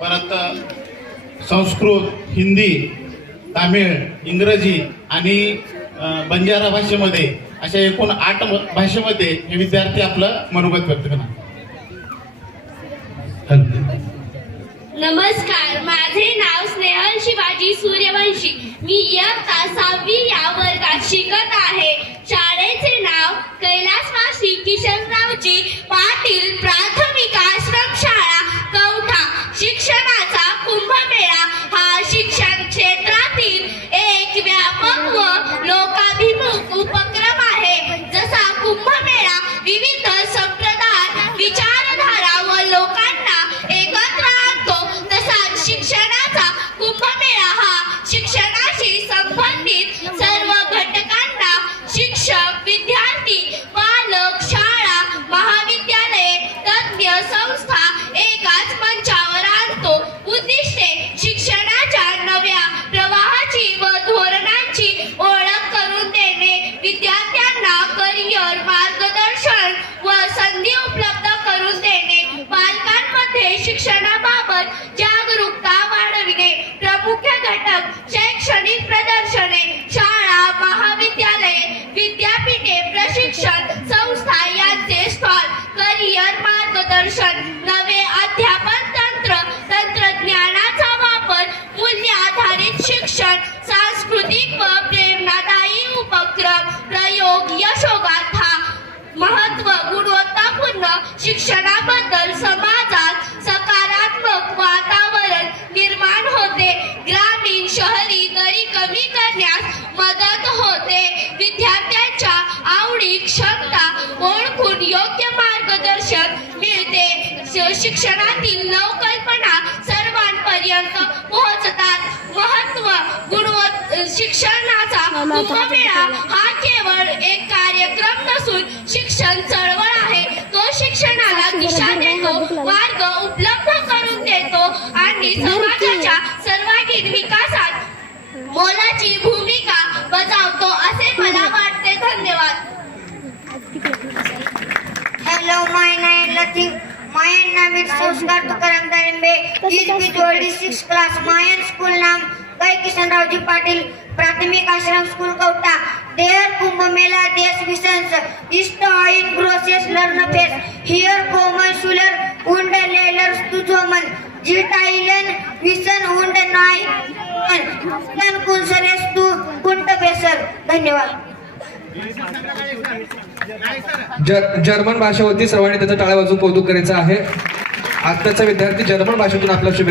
परत संस्कृत, हिंदी, तामिळ, इंग्रजी आणि बंजारा भाषेमध्ये अशा एकूण 8 भाषेमध्ये हे विद्यार्थी आपलं मनोगत व्यक्त करणार. नमस्कार, माझे नाव स्नेहल शिवाजी सूर्यवंशी. मी इयत्ता 6वी या वर्गात शिकत आहे. शाळेचे नाव कैलासवासी किशनरावजी पाटील प्राथमिक आश्रम शाळा कवठा. शिक्षणाचा कुंभमेळा हा शिक्षण क्षेत्रातील एक व्यापक व लोकाभिमुख उपक्रम आहे. जसा कुंभमेळा विविध संप्रदाय, विचारधारा व लोकांना एकत्र आणतो, तसाच शिक्षणाचा कुंभमेळा हा शिक्षणाशी संबंधित सर्व घटकांना शिक्षक, विद्यार्थी, पालक, शाळा, महाविद्यालये, तज्ञ संस्था एकाच मंचावर आणतो. उद्दिष्टे शिक्षणाच्या नव्या प्रवाहाची व धोरणांची ओळख करून देणे, विद्यार्थ्यांना करिअर मार्गदर्शन व संधी उपलब्ध करून देणे, पालकांमध्ये शिक्षणाबाबत जागरूकता वाढविणे. प्रमुख घटक शैक्षणिक प्रदर्शने, शाळा, महाविद्यालये, विद्यापीठे, प्रशिक्षण संस्था यांचे स्टॉल, करिअर मार्गदर्शन, नवे अध्यापन तंत्रज्ञानाचा वापर, मूल्य आधारित शिक्षण, सांस्कृतिक व प्रेरणादायी उपक्रम, प्रयोग, यशोगाथा. महत्त्व गुणवत्तापूर्ण शिक्षणाबद्दल समाजात सकारात्मक वातावरण निर्माण होते. ग्रामीण शहरी दरी कमी करण्यास मदत होते. विद्यार्थ्यांच्या आवडी क्षमता ओळखून योग्य मार्गदर्शन मिळते. शिक्षणातील नवकल्पना सर्वांपर्यंत पोहोचतात. महत्त्व शिक्षणाचा कुंभमेळा हा केवळ एक कार्यक्रम नसून शिक्षण चळवळ आहे. तो शिक्षणाला दिशा देतो, मार्ग उपलब्ध करून देतो आणि समाजाच्या सर्वांगीण विकासात मोलाची भूमिका बजावतो असे मला वाटते. धन्यवाद. Hello, my name is Sanskar Tukaram Darimbe. Is with 6th class. My school name Kai Kishanravji Patil Prathimik Ashram School Kota. There Kumbh Mela Desh Visions is to in process learn affairs. Here Common Schuler und Lehlers to German. Jitailen Vision und Nai. Nan Kunsares to Kunta Besar. धन्यवाद. German भाषेवरती सर्वांनी त्याचं टाळ्या वाजवून कौतुक करायचं आहे. आत्ताचा विद्यार्थी जर्मन भाषेतून आपला